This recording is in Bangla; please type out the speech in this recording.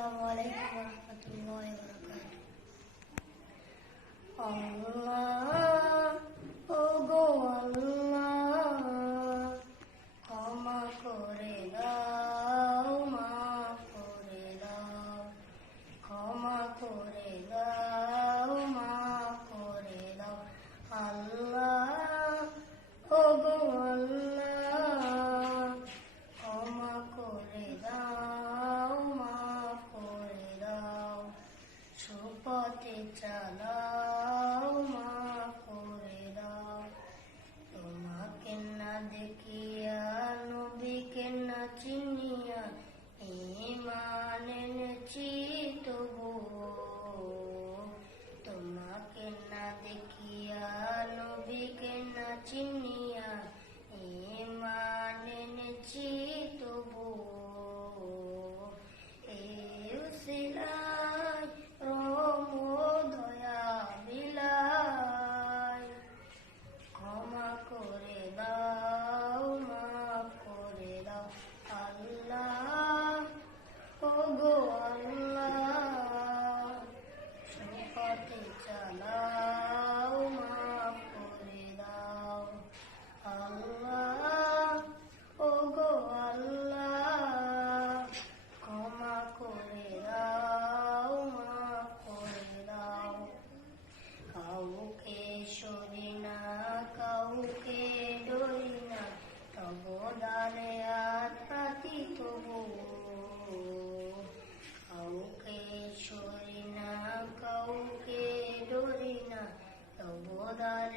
রহমতুল্লাহ আল্লাহ ক্ষমা করে ক্ষমা করে করে ও গো আল্লাহ ক্ষমা করে দাও মাফ করে দাও সুপথে চালাও মাফ করে দাও তোমাকে না দেখিয়া নবীকে না চিনিয়া ইমান এনেছি তবু তোমাকে না দেখিয়া নবীকে না চিনিয়া ক্ষমা করে দাও। Oda